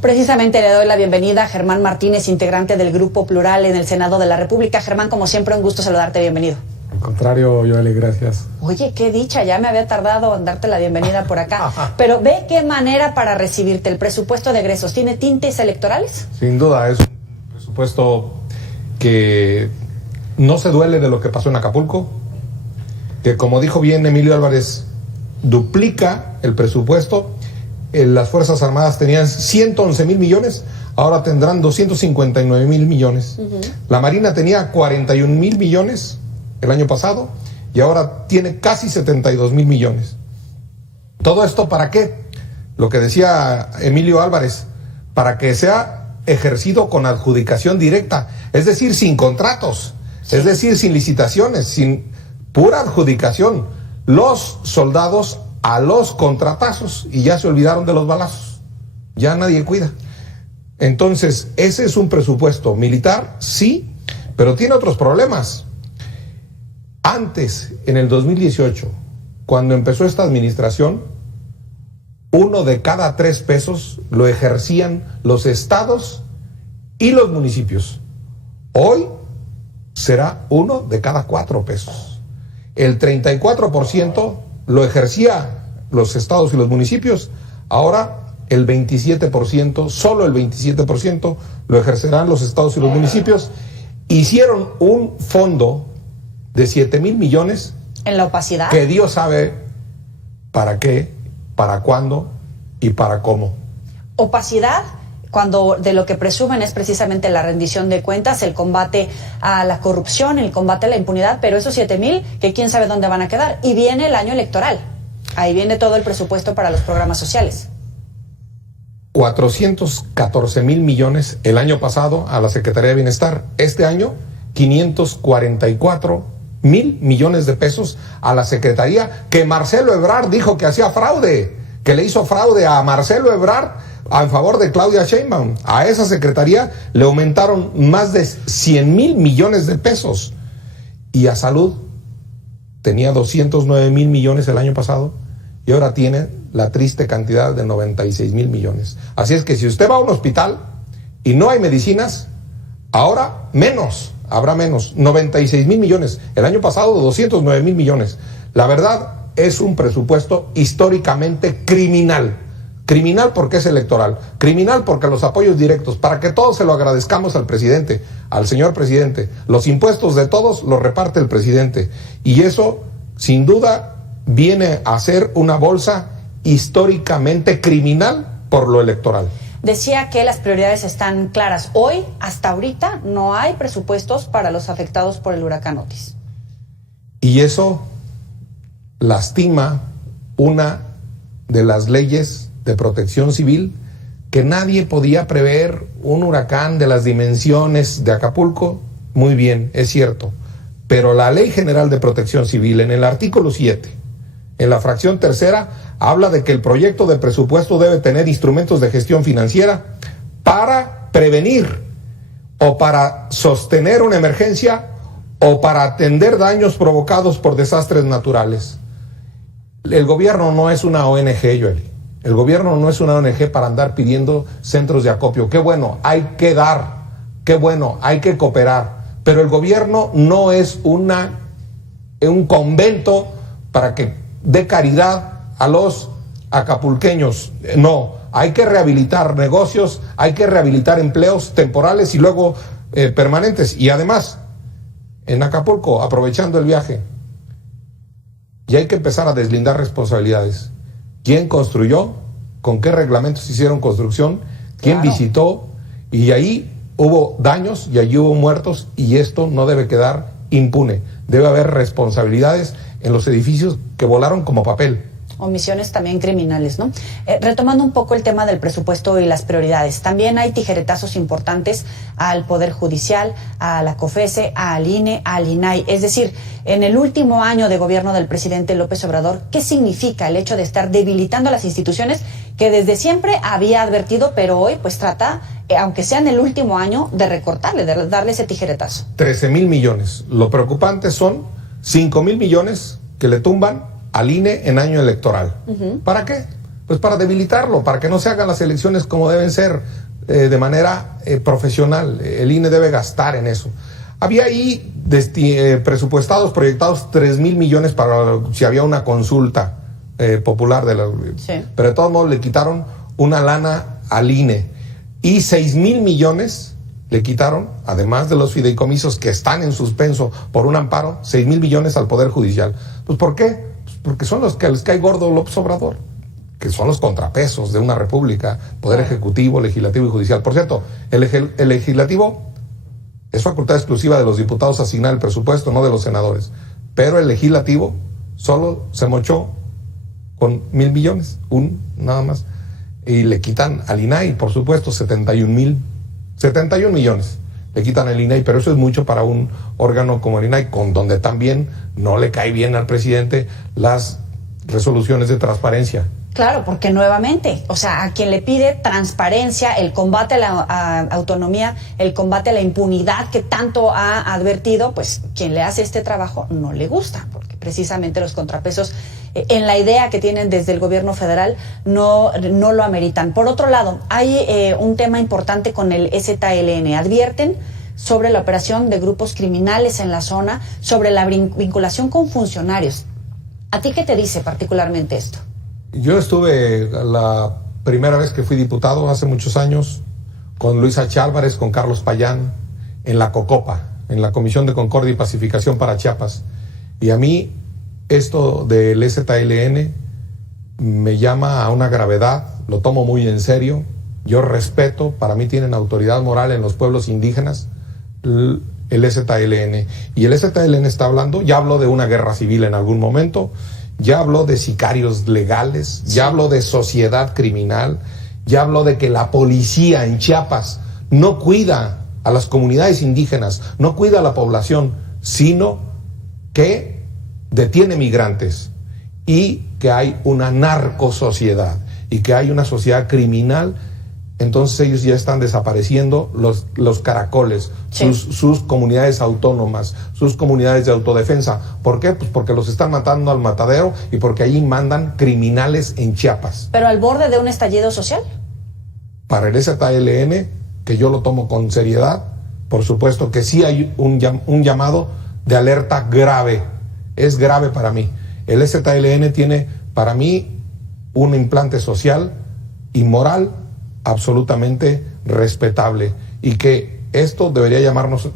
Precisamente le doy la bienvenida a Germán Martínez, integrante del Grupo Plural en el Senado de la República. Germán, como siempre, un gusto saludarte, bienvenido. Al contrario, Yoeli, gracias. Oye, qué dicha, ya me había tardado en darte la bienvenida por acá. Pero ve qué manera para recibirte. El presupuesto de egresos, ¿tiene tintes electorales? Sin duda, es un presupuesto que no se duele de lo que pasó en Acapulco, que como dijo bien Emilio Álvarez, duplica el presupuesto. Las Fuerzas Armadas tenían 111,000 millones, ahora tendrán 259,000 millones. La Marina tenía 41,000 millones el año pasado y ahora tiene casi 72,000 millones. ¿Todo esto para qué? Lo que decía Emilio Álvarez, para que sea ejercido con adjudicación directa, es decir, sin contratos, es decir, sin licitaciones, sin pura adjudicación. Los soldados a los contratazos y ya se olvidaron de los balazos, ya nadie cuida. Entonces, ese es un presupuesto militar, sí, pero tiene otros problemas. Antes, en el 2018, cuando empezó esta administración, 1 de cada 3 pesos lo ejercían los estados y los municipios. Hoy será 1 de cada 4 pesos. El 34% lo ejercía los estados y los municipios, ahora el 27%, solo el 27% lo ejercerán los estados y los municipios. Hicieron un fondo de 7,000 millones. ¿En la opacidad? Que Dios sabe para qué, para cuándo y para cómo. ¿Opacidad? Cuando de lo que presumen es precisamente la rendición de cuentas, el combate a la corrupción, el combate a la impunidad, pero esos 7,000 que quién sabe dónde van a quedar. Y viene el año electoral, ahí viene todo el presupuesto para los programas sociales. 414,000 millones el año pasado a la Secretaría de Bienestar. Este año, 544,000 millones de pesos a la Secretaría, que Marcelo Ebrard dijo que hacía fraude, que le hizo fraude a Marcelo Ebrard a favor de Claudia Sheinbaum. A esa secretaría le aumentaron más de 100,000 millones de pesos. Y a salud tenía 209,000 millones el año pasado y ahora tiene la triste cantidad de 96,000 millones. Así es que si usted va a un hospital y no hay medicinas, ahora habrá menos, 96,000 millones. El año pasado 209,000 millones. La verdad es un presupuesto históricamente criminal. Criminal porque es electoral, criminal porque los apoyos directos, para que todos se lo agradezcamos al presidente, al señor presidente, los impuestos de todos los reparte el presidente, y eso sin duda viene a ser una bolsa históricamente criminal por lo electoral. Decía que las prioridades están claras. Hoy, hasta ahorita, no hay presupuestos para los afectados por el huracán Otis. Y eso lastima una de las leyes de protección civil, que nadie podía prever un huracán de las dimensiones de Acapulco. Muy bien, es cierto, pero la Ley General de Protección Civil, en el artículo 7, en la fracción tercera, habla de que el proyecto de presupuesto debe tener instrumentos de gestión financiera para prevenir o para sostener una emergencia o para atender daños provocados por desastres naturales. El gobierno no es una ONG, Joel. El gobierno no es una ONG para andar pidiendo centros de acopio. Qué bueno, hay que dar, qué bueno, hay que cooperar. Pero el gobierno no es un convento para que dé caridad a los acapulqueños. No, hay que rehabilitar negocios, hay que rehabilitar empleos temporales y luego permanentes. Y además, en Acapulco, aprovechando el viaje, y hay que empezar a deslindar responsabilidades. ¿Quién construyó? ¿Con qué reglamentos hicieron construcción? ¿Quién visitó? Y ahí hubo daños y allí hubo muertos, y esto no debe quedar impune. Debe haber responsabilidades en los edificios que volaron como papel. Omisiones también criminales, ¿no? Retomando un poco el tema del presupuesto y las prioridades, también hay tijeretazos importantes al Poder Judicial, a la COFESE, al INE, al INAI. Es decir, en el último año de gobierno del presidente López Obrador, ¿qué significa el hecho de estar debilitando las instituciones que desde siempre había advertido, pero hoy pues trata, aunque sea en el último año, de recortarle, de darle ese tijeretazo? 13,000 millones. Lo preocupante son 5,000 millones que le tumban al INE en año electoral. ¿Para qué? Pues para debilitarlo, para que no se hagan las elecciones como deben ser, de manera profesional. El INE debe gastar en eso. Había ahí presupuestados, proyectados 3,000 millones para si había una consulta popular de la... Sí. Pero de todos modos le quitaron una lana al INE. Y 6,000 millones le quitaron, además de los fideicomisos que están en suspenso por un amparo, 6,000 millones al Poder Judicial. Pues ¿por qué? Pues porque son los que les cae gordo López Obrador, que son los contrapesos de una república, Poder Ejecutivo, Legislativo y Judicial. Por cierto, el Legislativo es facultad exclusiva de los diputados asignar el presupuesto, no de los senadores. Pero el Legislativo solo se mochó con 1,000 millones, nada más. Y le quitan al INAI, por supuesto, 71 millones. Le quitan al INAI, pero eso es mucho para un órgano como el INAI, con donde también no le cae bien al presidente las resoluciones de transparencia. Claro, porque nuevamente, o sea, a quien le pide transparencia, el combate a la autonomía, el combate a la impunidad que tanto ha advertido, pues quien le hace este trabajo no le gusta, porque precisamente los contrapesos, en la idea que tienen desde el gobierno federal, no lo ameritan. Por otro lado, hay un tema importante con el EZLN. Advierten sobre la operación de grupos criminales en la zona, sobre la vinculación con funcionarios. ¿A ti qué te dice particularmente esto? Yo estuve la primera vez que fui diputado, hace muchos años, con Luis H. Álvarez, con Carlos Payán, en la COCOPA, en la Comisión de Concordia y Pacificación para Chiapas. Y a mí esto del EZLN me llama a una gravedad, lo tomo muy en serio. Yo respeto, para mí tienen autoridad moral en los pueblos indígenas, el EZLN. Y el EZLN está hablando, ya habló de una guerra civil en algún momento, ya habló de sicarios legales, ya habló de sociedad criminal, ya habló de que la policía en Chiapas no cuida a las comunidades indígenas, no cuida a la población, sino que detiene migrantes y que hay una narcosociedad y que hay una sociedad criminal. Entonces ellos ya están desapareciendo los caracoles, sí, sus comunidades autónomas, sus comunidades de autodefensa. ¿Por qué? Pues porque los están matando al matadero y porque allí mandan criminales en Chiapas. ¿Pero al borde de un estallido social? Para el EZLN, que yo lo tomo con seriedad, por supuesto que sí hay un llamado de alerta grave. Es grave para mí. El EZLN tiene para mí un implante social y moral absolutamente respetable, y que esto debería llamarnos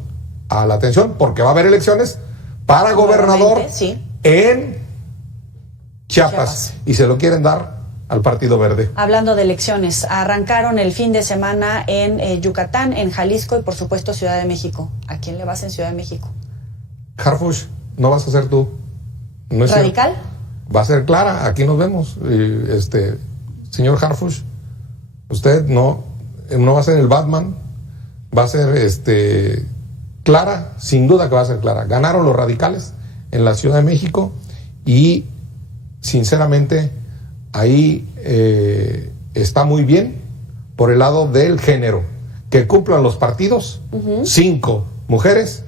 a la atención porque va a haber elecciones para gobernador, sí, en Chiapas y se lo quieren dar al Partido Verde. Hablando de elecciones, arrancaron el fin de semana en Yucatán, en Jalisco y por supuesto Ciudad de México. ¿A quién le vas en Ciudad de México? Harfuch, no vas a ser tú. No es ¿Radical? Cierto. Va a ser Clara, aquí nos vemos. Señor Harfuch, usted no va a ser el Batman, va a ser Clara, sin duda que va a ser Clara. Ganaron los radicales en la Ciudad de México y sinceramente ahí está muy bien por el lado del género, que cumplan los partidos, 5 mujeres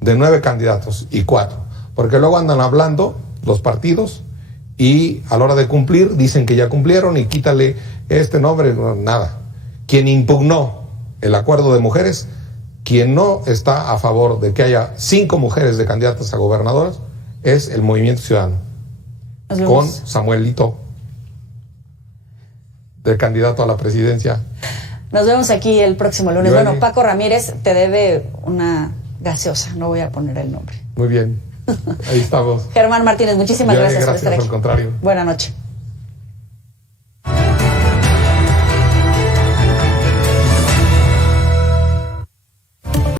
de 9 candidatos y 4, porque luego andan hablando los partidos y a la hora de cumplir dicen que ya cumplieron y quítale este nombre, nada. Quien impugnó el acuerdo de mujeres, quien no está a favor de que haya 5 mujeres de candidatas a gobernadoras, es el Movimiento Ciudadano, con Samuelito de candidato a la presidencia. Nos vemos aquí el próximo lunes. Bueno, Paco Ramírez te debe una gaseosa, no voy a poner el nombre. Muy bien, ahí estamos. Germán Martínez, muchísimas gracias por estar aquí. Al contrario. Buenas noches.